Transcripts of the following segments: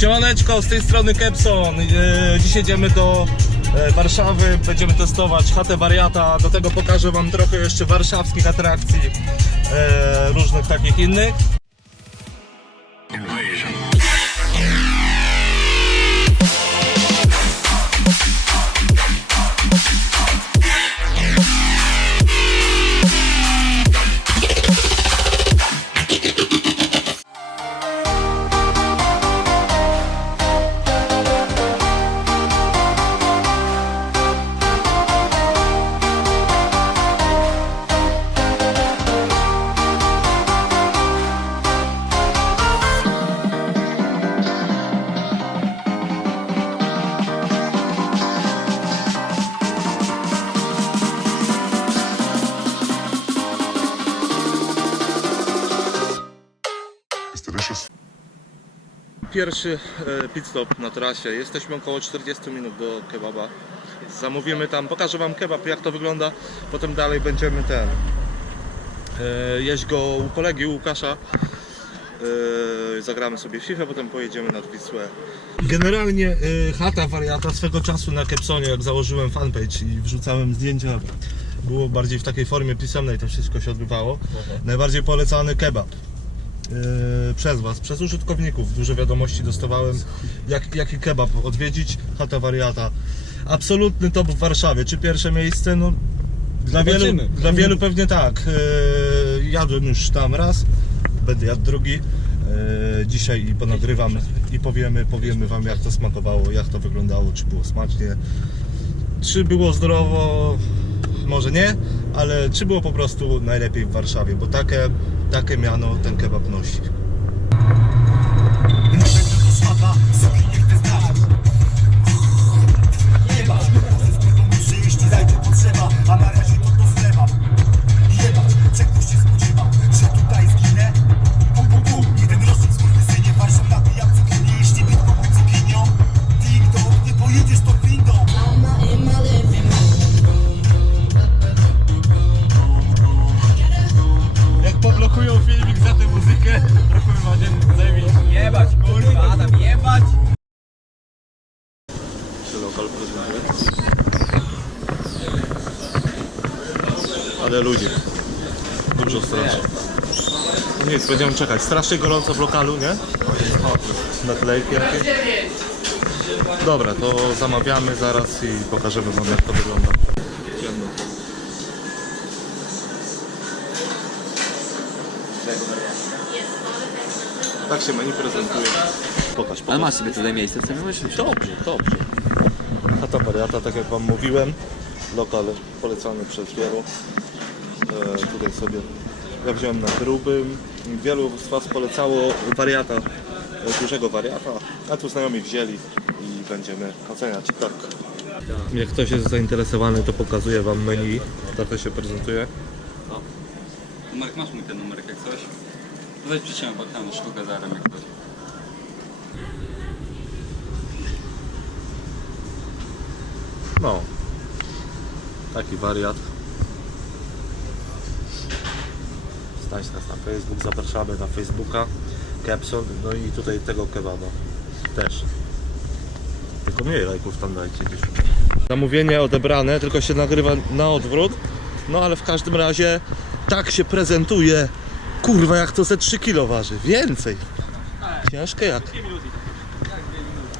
Siemaneczko, z tej strony Kepson. E, Dziś jedziemy do e, Warszawy, będziemy testować chatę wariata. Do tego pokażę Wam trochę jeszcze warszawskich atrakcji, e, różnych takich innych. It's Pierwszy e, pit stop na trasie. Jesteśmy około 40 minut do kebaba. Zamówimy tam, pokażę Wam kebab, jak to wygląda. Potem dalej będziemy ten e, jeść go u kolegi, u Łukasza. E, zagramy sobie w FIFA, potem pojedziemy nad Wisłę. Generalnie chata wariata swego czasu na Kepsonie, jak założyłem fanpage i wrzucałem zdjęcia, było bardziej w takiej formie pisemnej to wszystko się odbywało. Najbardziej polecany kebab przez Was, przez użytkowników. Dużo wiadomości dostawałem, jak, jaki kebab odwiedzić, chata wariata. Absolutny top w Warszawie. Czy pierwsze miejsce? No, dla, wielu, dla wielu pewnie tak. E, jadłem już tam raz, będę jadł drugi. E, dzisiaj i ponagrywam i powiemy, powiemy Wam jak to smakowało, jak to wyglądało, czy było smacznie, czy było zdrowo, może nie, ale czy było po prostu najlepiej w Warszawie, bo takie, takie miano ten kebab nosi. Ale ludzi. Dużo strasznie. No nic, będziemy czekać. Strasznie gorąco w lokalu, nie? Naklejki jakieś. Dobra, to zamawiamy zaraz i pokażemy wam jak to wygląda. Tak się menu prezentuje. Pokaż, Ale pokaż. masz sobie tutaj miejsce, co mi myślisz? Dobrze, dobrze. Chata wariata, tak jak Wam mówiłem, lokal polecany przez wielu. E, tutaj sobie ja wziąłem na grubym. Wielu z Was polecało wariata, e, dużego wariata, a tu znajomi wzięli i będziemy oceniać. Tak. Jak ktoś jest zainteresowany, to pokazuję Wam menu. Tak to się prezentuje. Marek, masz mój ten numerek jak coś? Weź przyciąłem baklanu sztukę zarem jak coś. No. Taki wariat. Znajdź nas na Facebook, zapraszamy na Facebooka, Capson, no i tutaj tego kebaba też. Tylko mniej lajków tam dajcie niż. Zamówienie odebrane, tylko się nagrywa na odwrót. No ale w każdym razie tak się prezentuje. Kurwa jak to ze 3 kilo waży. Więcej. Ciężkie jak.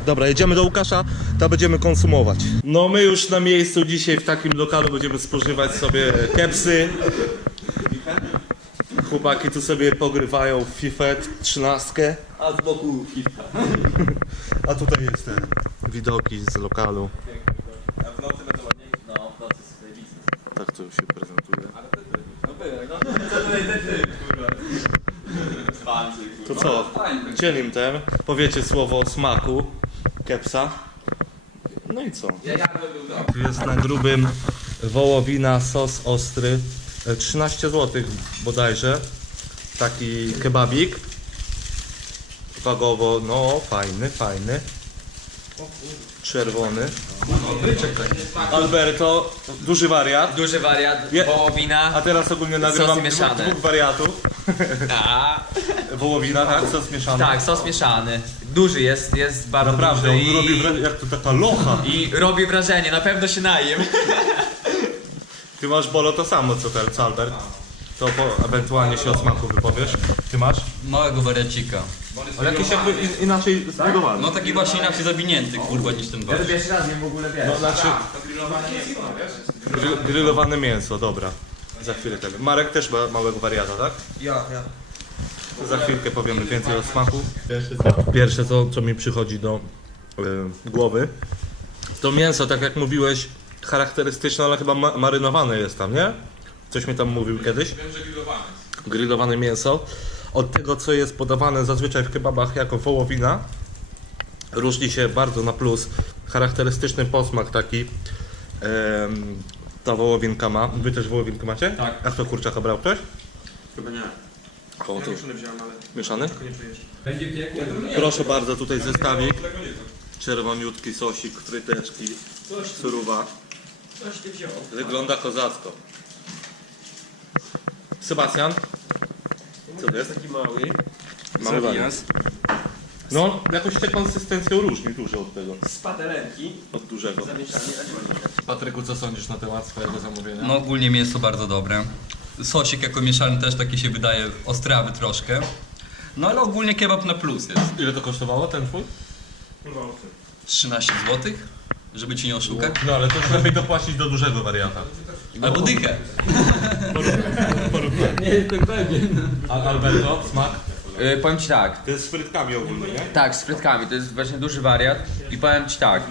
Dobra, jedziemy do Łukasza, to będziemy konsumować. No my już na miejscu dzisiaj w takim lokalu będziemy spożywać sobie kepsy. Chłopaki tu sobie pogrywają w FIFA 13. A z boku FIFA. A tutaj jest te widoki z lokalu. A w nocy będą ładniejsze. No, w nocy jest zajebiste. Tak to się prezentuje. No były, no co tutaj ty, kurwa. To kurwa. co? Dzielim ten. Powiecie słowo o smaku kepsa. No i co? Ja jadłem był dobry. Tu jest na grubym wołowina, sos ostry. E, 13 zł bodajże. Taki kebabik. Wagowo, no fajny, fajny. Czerwony. Alberto, duży wariat. Duży wariat, Je- wołowina. A teraz ogólnie nagrywam dwóch, mieszane. dwóch wariatów. A, Wołowina, tak? Sos mieszany. tak, sos mieszany. Duży jest, jest bardzo Naprawdę, duży on i, robi wra- jak to taka locha. i robi wrażenie, na pewno się najem. Ty masz bolo to samo co ten, co Albert. To po, ewentualnie się o smaku wypowiesz. Ty masz? Małego wariacika. Ale jakiś jakby in, inaczej zbudowany. No taki właśnie inaczej zawinięty, kurwa, niż ten wasz. Pierwszy raz jem w ogóle wiesz. No, znaczy... Gry, grillowane mięso, dobra. Za chwilę tego. Marek też ma małego wariata, tak? Ja, ja. Za chwilkę powiemy więcej o smaku. Pierwsze to, co mi przychodzi do y, głowy, to mięso, tak jak mówiłeś, charakterystyczne, ale chyba ma marynowane jest tam, nie? Coś mi tam mówił kiedyś. Wiem, że grillowane. Grillowane mięso. Od tego, co jest podawane zazwyczaj w kebabach jako wołowina, różni się bardzo na plus. Charakterystyczny posmak taki em, ta wołowinka ma. Wy też wołowinkę macie? Tak. A kto kurczaka brał ktoś? Chyba nie. O, to Mieszany wziąłem, ale mieszany? nie czujesz. Proszę bardzo, tutaj zestawik. Czerwoniutki sosik, fryteczki, surowa. Coś ty wziął. Wygląda kozacko. Sebastian? Co to jest? Taki mały. Mały wariant. No, jakoś się konsystencją różni dużo od tego, Z patelenki. od dużego. Zamieszany, a nie ma widać. Patryku, co sądzisz na temat swojego zamówienia? No ogólnie mięso bardzo dobre. Sosik jako mieszany też taki się wydaje ostrawy troszkę. No ale ogólnie kebab na plus jest. Ile to kosztowało ten twój? 13 zł, żeby ci nie oszukać. No, ale to już lepiej dopłacić do dużego warianta. Albo dychę. A Alberto, smak? Yy, powiem ci tak, To jest z frytkami ogólnie, nie? tak, z frytkami, to jest właśnie duży wariat i powiem ci tak,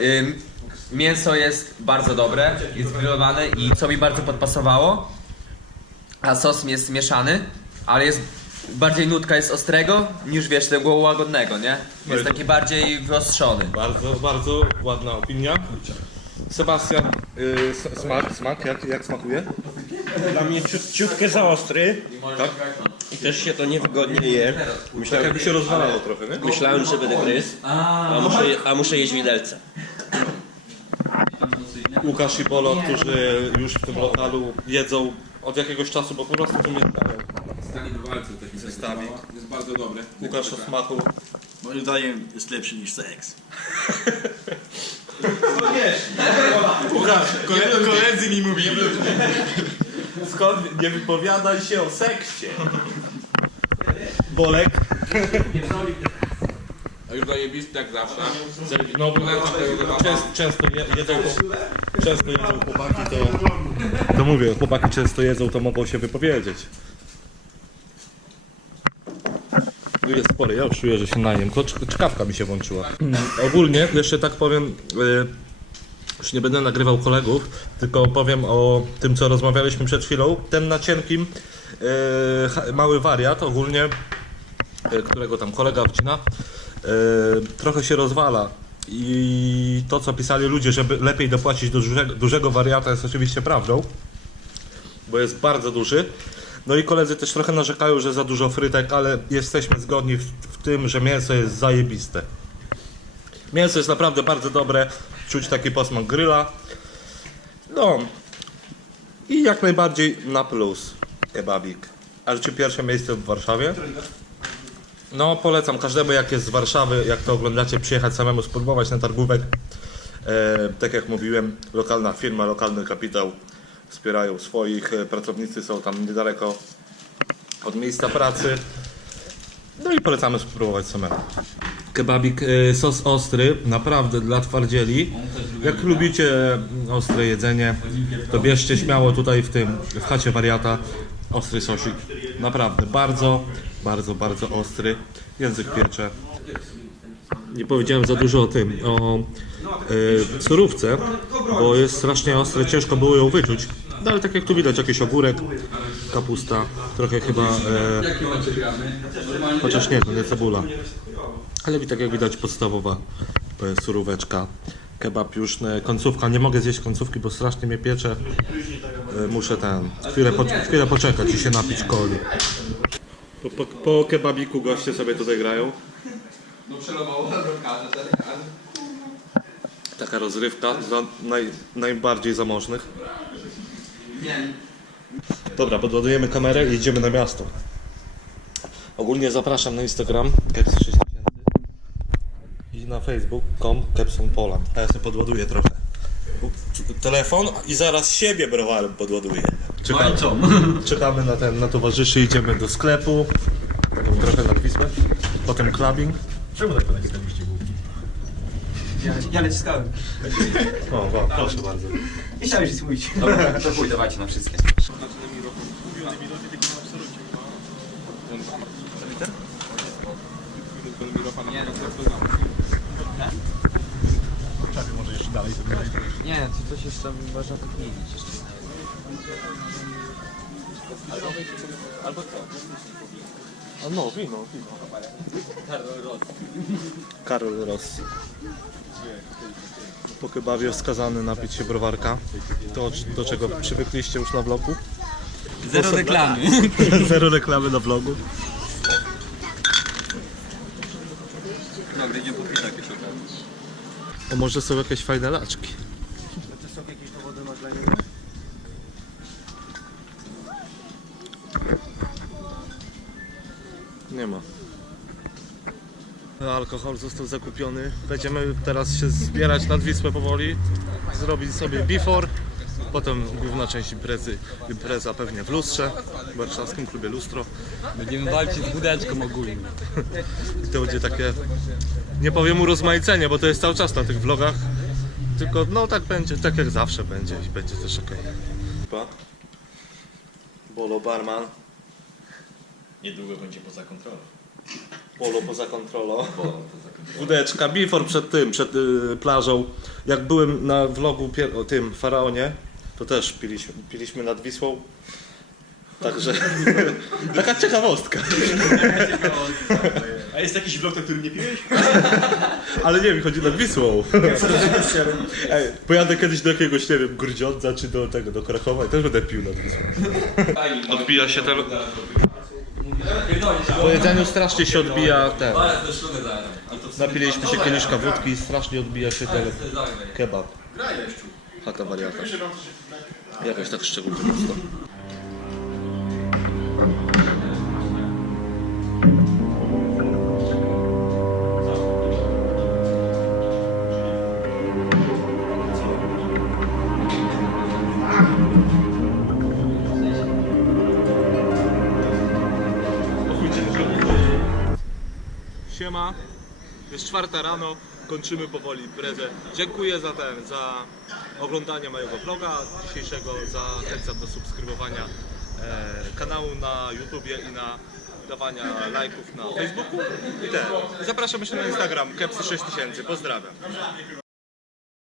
ym, mięso jest bardzo dobre, jest grillowane i co mi bardzo podpasowało, a sos jest mieszany, ale jest bardziej nutka jest ostrego niż wiesz tego łagodnego, nie? Jest taki bardziej wyostrzony. Bardzo, bardzo ładna opinia. Sebastian, y, s- smak, smak, jak, jak smakuje? Dla mnie ciut, ciutkę za ostry. Tak? I też się to niewygodnie je. Tak Myślałem, jakby się rozwalało trochę, nie? myślałem że będę gryzł, a muszę, je- a muszę jeść widelce. Łukasz i Bolo, którzy już w tym lokalu jedzą od jakiegoś czasu, bo po prostu tu mieszkają. Zestawik. Jest bardzo dobry. Łukasz o smaku. Moim zdaniem jest lepszy niż seks. Koledzy mi mówili. Skąd nie wypowiadaj się o seksie? Bolek? A już zajebisty jak zawsze. No, często, często je- jedzą, często jedzą chłopaki, to... To mówię, chłopaki często jedzą, to mogą się wypowiedzieć. Jest spory, ja już czuję, że się najem. Tylko cz- czkawka mi się włączyła. Ogólnie, jeszcze tak powiem, y, już nie będę nagrywał kolegów, tylko powiem o tym, co rozmawialiśmy przed chwilą. Ten na cienkim, y, mały wariat ogólnie, y, którego tam kolega wcina, trochę się rozwala. I to, co pisali ludzie, żeby lepiej dopłacić do dużego, dużego wariata, jest oczywiście prawdą, bo jest bardzo duży. No i koledzy też trochę narzekają, że za dużo frytek, ale jesteśmy zgodni w, w tym, że mięso jest zajebiste. Mięso jest naprawdę bardzo dobre, czuć taki posmak gryla. No i jak najbardziej na plus kebabik. Ale czy pierwsze miejsce w Warszawie? No polecam każdemu jak jest z Warszawy, jak to oglądacie, przyjechać samemu spróbować na targówek. E, tak jak mówiłem, lokalna firma, lokalny kapitał wspierają swoich, e, pracownicy są tam niedaleko od miejsca pracy. No i polecamy spróbować samemu. Kebabik, e, sos ostry, naprawdę dla twardzieli. Jak lubicie mm, ostre jedzenie, to bierzcie śmiało tutaj w tym, w chacie wariata, ostry sosik. Naprawdę bardzo, bardzo, bardzo ostry. Język piecze. Nie powiedziałem za dużo o tym, o e, surówce, bo jest strasznie ostre, ciężko było ją wyczuć. No ale tak jak tu widać, jakiś ogórek, kapusta, trochę chyba, e, chociaż nie, to nie cebula. Ale tak jak widać podstawowa suróweczka. Kebab już, e, końcówka, nie mogę zjeść końcówki, bo strasznie mnie piecze. E, Muszę ten, chwilę, po, chwilę poczekać i się napić coli. Po, po, po kebabiku goście sobie tutaj grają. No przelomowo? Taka rozrywka dla naj, najbardziej zamożnych. Dobra, podładujemy kamerę i idziemy na miasto. Ogólnie zapraszam na Instagram Kepsy6000 i na Facebook.com. A ja sobie podładuję trochę. Telefon i zaraz siebie browarem podładuję. Czekamy, czekamy na ten, na towarzyszy, idziemy do sklepu. Trochę nad Wisłę. Potem clubbing. Ja, ja naciskałem. O, proszę bardzo. I chciałeś nic mówić. Dobra, to chuj, dawajcie na wszystkie. Nie, to coś jeszcze można podmienić jeszcze. A no, wino, wino. Karol Rossi. Po kebawie wskazany napić się browarka. To, do czego przywykliście już na vlogu. Zero reklamy. Zero reklamy na vlogu. Dobra, idziemy po się A może są jakieś fajne laczki? Alkohol został zakupiony. Będziemy teraz się zbierać nad Wisłę powoli. Zrobić sobie before. Potem główna część imprezy. Impreza pewnie w lustrze. W warszawskim klubie Lustro. Będziemy walczyć z wódeczką ogólnie. I to będzie takie, nie powiem urozmaicenie, bo to jest cały czas na tych vlogach. Tylko no tak będzie, tak jak zawsze będzie i będzie też okej. Bolo barman. Niedługo będzie poza kontrolą. Bolo poza kontrolą. Wódeczka, before przed tym, przed y, plażą. Jak byłem na vlogu pier- o tym Faraonie, to też piliśmy, piliśmy nad Wisłą. Także taka ciekawostka. A jest jakiś vlog, na którym nie piłeś? Ale nie, mi chodzi nad Wisłą. Ej, pojadę kiedyś do jakiegoś, nie wiem, Grudziądza czy do tego, do Krakowa i też będę pił nad Wisłą. Odbija się ten... Po jedzeniu strasznie się odbija ten... Napiliśmy się kieliszka wódki i strasznie odbija się ten kebab. Chata wariata. Jakoś tak szczególnie mocno. Siema, jest czwarta rano, kończymy powoli imprezę. Dziękuję za ten, za oglądanie mojego vloga dzisiejszego. Zachęcam do subskrybowania e, kanału na YouTubie i na dawania lajków na Facebooku. I ten. Zapraszamy się na Instagram Kepsy6000. Pozdrawiam.